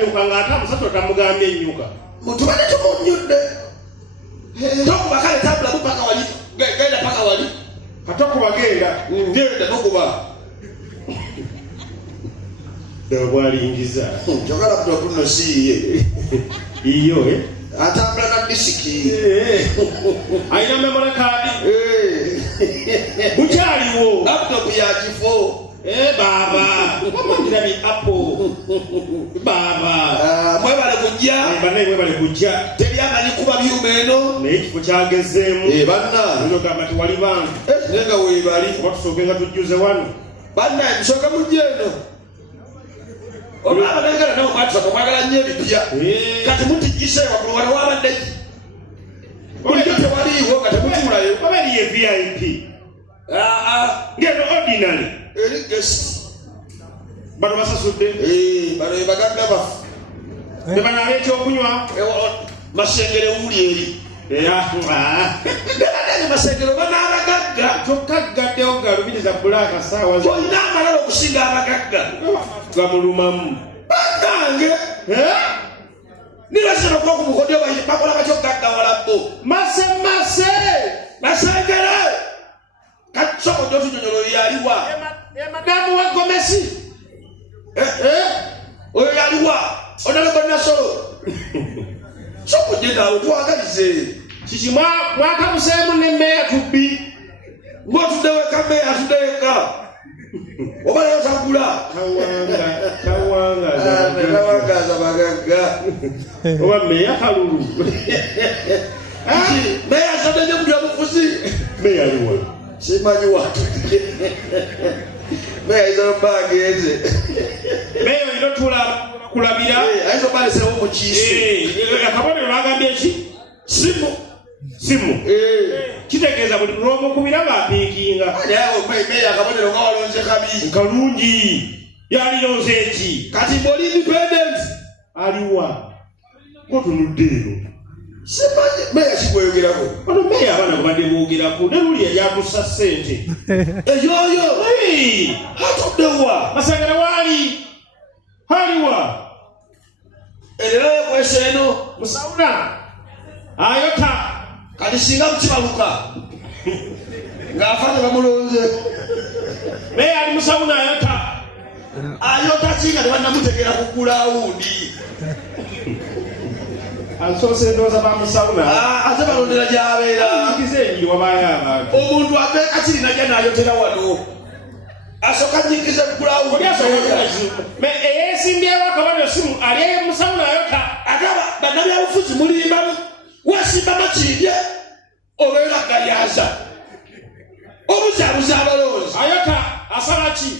nyuka ng'ate amusatu tamugambye ennyuka. Mutubale tumunyudde. Tokuba kale tabula mpaka wali. Genda paka wali. Katokuba genda. Genda nokuba. Bwalingiza. Njagala kuno siye. Iyo atambula na disiki. Ayina memory card. Bukyaliwo. Laptop ya kifo. Baba. Wamandira bi Apple. Baba. Mwebale kujja. Mwebale kujja. Teryamanyi kuba byuma eno. Naye ekifo kyagezeemu. Banna. Nyo gamba ti wali bantu. Nenga weebali. Batusooke nga tujjuze wano. Banna musooke mujje eno. Olaba nengala nawo mwatisa kumwagala nnyo ebipya. Kati mutigise waggulu wano wabadde ki? Bulijjo tewaliiwo nga temutuulayo. Oba eriyo VIP. Ngeno ordinary. Eri guest. Bano basasudde. Bano bagagga bafu. Ne banaaba ekyokunywa. Masengere wuli eri. Masengere banaabagagga. Tokaggaddewo galumiriza bbulaaka saawa. Olina amalala okusinga abagagga. Gamulumamu. Banange. Nibasema kuba ku mukodyo bakola batyo gaggawala bo. Mase. Masengere. Katsoko jotunyonyolo yaliwa. Madamu wa Gomesi. Oyo yaliwa. Onale kwa nasolo. Soko jenda otwagalize. Kiki mwakamuseemu ne meya tubbi. Mwotudewe kameya tudeka. Obala yosagula. Kawangaza bagagga. Oba meya kalulu. Meya sadenye mtu ya mufuzi. Meya aliwa. Simanyi watu. Meya izo bageze. Meya ino kulabira. Aizo bale sewo mukiisi. Akabonero bagambye ki? Simu. Kitegeeza buli lw'omukubira ng'apiikinga. Meya akabonero nga walonze kabi. Kalungi. Yalilonze eki? Kati boli independence. Aliwa. Kotunudde eno. Simanyi meya kikweyogerako. Ono meya abaana kubadde boogerako. Ne luli yajakussa ssente. Eyoyo. Hatuddewa. Masengere waali. Haliwa. Era yekwesa eno. Musawuna. Ayota. Kati singa mukibaluka. Ng'afate bamulonze. Meya ali musawuna ayota. Ayota kinga tebannamutegeera kugula awundi. Asoose ndowooza bamusawuna. Ate balondera gy'abeera. Nyigize enjiri wabaayo abantu. Omuntu ate kaciri najja n'ayotera wano. Asooka nyigize kugula awundi. Eyeesimbyewo akabonero simu ali musawuna ayota. Ate bannabyabufuzi mulimbamu. Weesimba makirye obeera galyaza. Obuzaabuza abalonzi. Ayota asaba ki?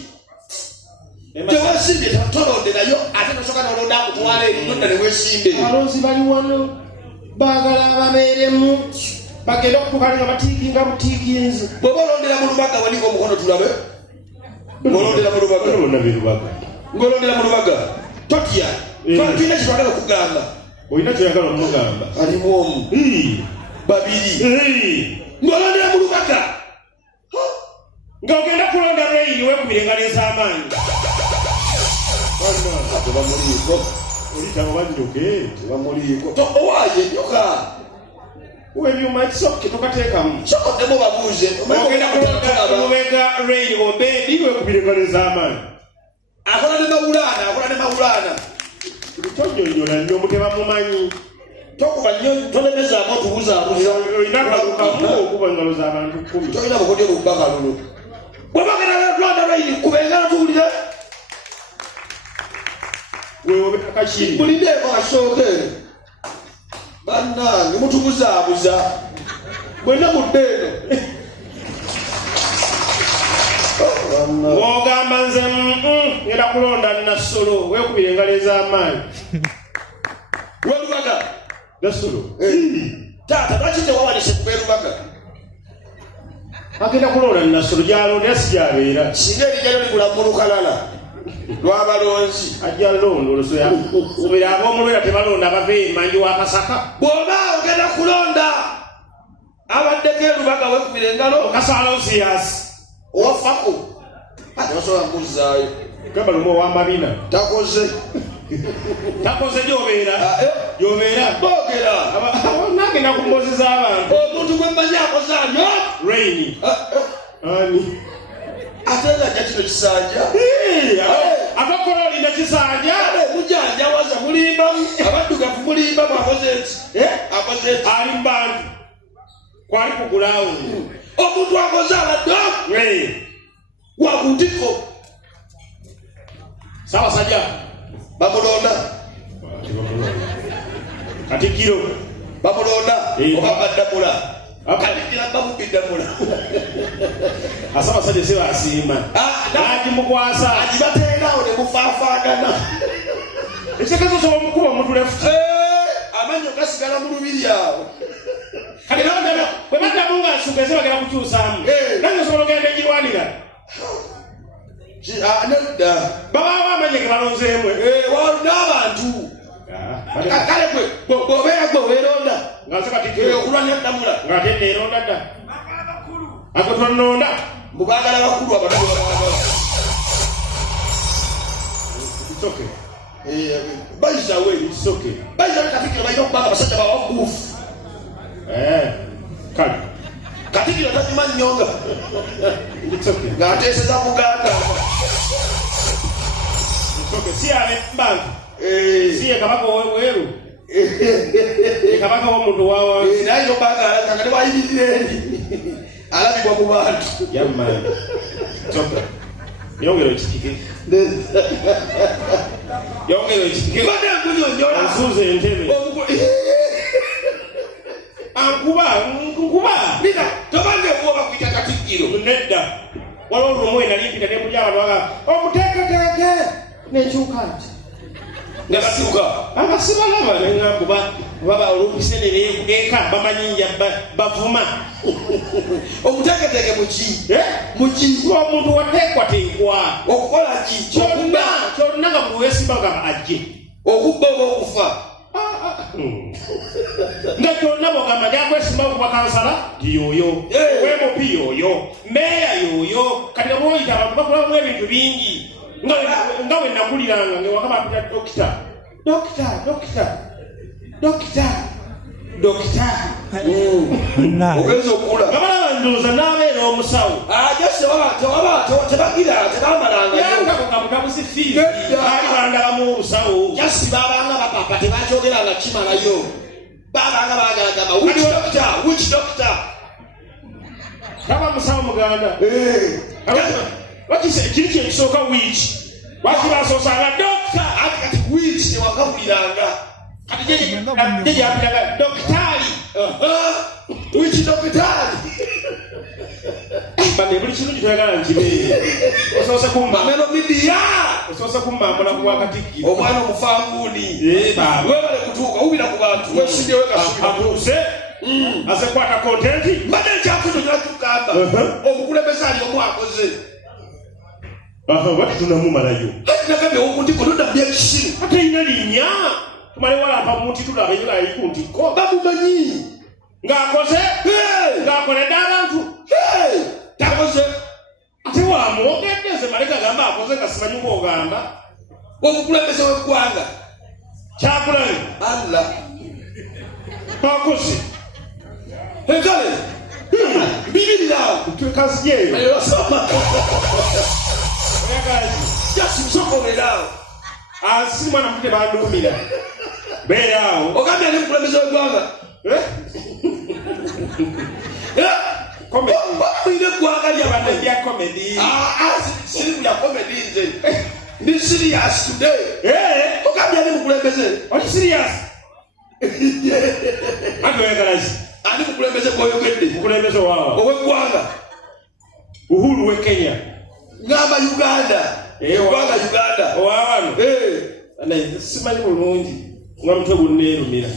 Teweesimbye tolonderayo ate nosooka nolonda akutwala erinnyonna ne weesimbe. Abalonzi bali wano baagala ababeeremu bagenda okutuuka nga batiikinga butiikinzi. Bw'oba olondera mu lubaga wanika omukono tulabe. Ng'olondera mu lubaga. Ng'olondera mu lubaga. Totya. Tulina kye twagala okugamba. Olina kyoyagala omugamba. Alimu omu. Babiri. Ng'olondera mu lubaga. Ng'ogenda kulonda Rain weekubire engalo ez'amaanyi. Tebamuliiko. Olitabo bagiroke. Tebamuliiko. Owaaye enjoka. Webyuma ekisooke tokateekamu. Sokoddemu babuuze. Ogenda kulonda omubega Rain Obedi weekubire engalo ez'amaanyi. Akola ne mawulaana. Tonyonyola nnyo muteba mumanyi. Tokuba nnyo tolemezaako otubuzaabuza. Olina akalukamu okuba engalo z'abantu 10. Tolina bukodyo lubbaka luno. Bw'oba ogenda kulonda Rain kuba engalo tuwulire. Weewobeka kakiri. Mulindeeko kasooke. Bannange mutubuzaabuza. Bwenna mudde eno. Wogamba nze ngenda kulonda Nassolo weekubire engalo ez'amaanyi. Welubaga. Nassolo. Taata lwaki tewawanise kuba erubaga? Agenda kulonda Nassolo gy'alonda si gy'abeera. Singa erijjalo ligula mu lukalala lw'abalonzi. Ajja londo olusoya. Obeera ab'omulwera tebalonda abava emanyi wa Kasaka. Bw'oba ogenda kulonda abaddeko erubaga weekubire engalo. Okasaalawo siyasi. Owafako. Ate basobola kumuzaayo. Gamba lumu ow'amabina. Takoze. takoze gy'obeera gy'obeera boogera nagenda ku mboozi z'abantu omuntu gwe mmanyi akoze anyo raini ani ate ng'ajja kino kisanja akakola olina kisanja mujanjawaza mulimbamu abaddugavu mulimbamu akoze eki ali mu bantu kwali kugulawo omuntu akoze abadde wakutiko Ssaabasajja bamulonda Katikkiro bamulonda oba baddamula Katikkiro bamubiddamula Ssaabasajja si basiima nagimukwasa agibateerawo ne mufaafaagana ekitegezo ky'omukuba omutulefu amannyo gasigala mu lubiri awo kati bwe baddamu nga nsugeze bagera kukyusaamu nange osobola ogenda egirwanira nedda babaawo amanya ge balonzeemu n'abantu kale bw'obeera gwe weeronda ng'ase Katikkiro okulwanya ddamula ng'ate neeronda dda agwe tonnonda mbu baagala bakulu abaddu It's bayisawe okay. bayisawe Katikkiro balina okubanga abasajja bawaguufu kale Katikkiro tanyuma nnyonga ng'ateeseza Buganda si ab'ebbanka si ye kabaka ow'ebweru ye kabaka w'omuntu wawansi naye nobanga alaga nga tewayimirira eri alabibwa mu bantu yammaani yongera ekikike yongera ekikike badde nkunyonyola nsuuza entebe nkuba nina tobanga evuoba kuyita Katikkiro nedda waliwo olumu enali mpita nepulya abantu baga omuteeketeeke n'enkyuka nti nga basibuka abasibalaba neŋŋambuba baba olubisenere eka bamanyinja bavuma omuteeketeeke muki omuntu wateekwateekwa okukola ki kyonna nga muwesimbaga ajje okubba oba okufa nga kyonna bogamba gyakwesimba okuba kansala yoyo wemopi yoyo meeya yoyo kati nabwoyita abantu bakulamu ebintu bingi nga we nakuliranga ngewaka bapita dokita ogenza okula nga balaba ndowooza n'abeera omusawo yangakokamutabusi fiizi ali bandabamu olusawo jasi babanga bapapa tebakyogeranga kimalayo babanga bagalagamba which doctor kaba musawo muganda wakise kiri kyekisooka wiiki lwaki basoosanga dokita ati kati wiiki tewakawuliranga kati gyegyapiraga dokitaali wiiki dokitaali bane buli kirungi toyagala nkibeere osoose kummambula ku Katikkiro omwana omufanguuni webale kutuuka wubira ku bantu wesimbyewo atuuse aze kwata kontenti mbadde ekyakunyonyola tukamba omukulembeze ali omu akoze bati tunamumalayo nagambye okuntiko todabya ekisiru ate ina linnya tumale walampa muti tulabeyo ali ku ntiko bamumanyi ng'akoze ng'akoledde abantu takoze ate wamwogedde nze maleka agamba akoze nga simanyi bw'ogamba omukulembeze w'eggwanga kyakulanye alla akoze ekale bibirirawo twekazyeyo oyosoma oyagalaji jasi musokoleraawo asi mwana mute bandumira beeraawo ogambye ali mukulembeze w'eggwanga oyina eggwanga lyabadde lya komedi sirimu ya komedi nze ndi serious today ogambye ali mukulembeze oli serious ati oyagalaji ani mukulembeze gw'oyogedde mukulembeze waawa ow'eggwanga Uhuru we Kenya ngamba Uganda eggwanga Uganda owawano simanyi bulungi nga mutwe gunneerumira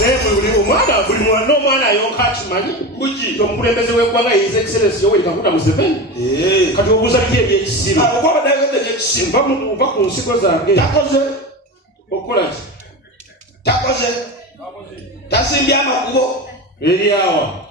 naye buli mwana n'omwana ayonka akimanyi buki omukulembeze w'eggwanga His Excellency Yoweri Kaguta Museveni kati obuuza biki ebyekisiru okwabadayogedde ebyekisiru nva ku nsigo zange takoze okukola ki takoze tasimbye amakubo eri awa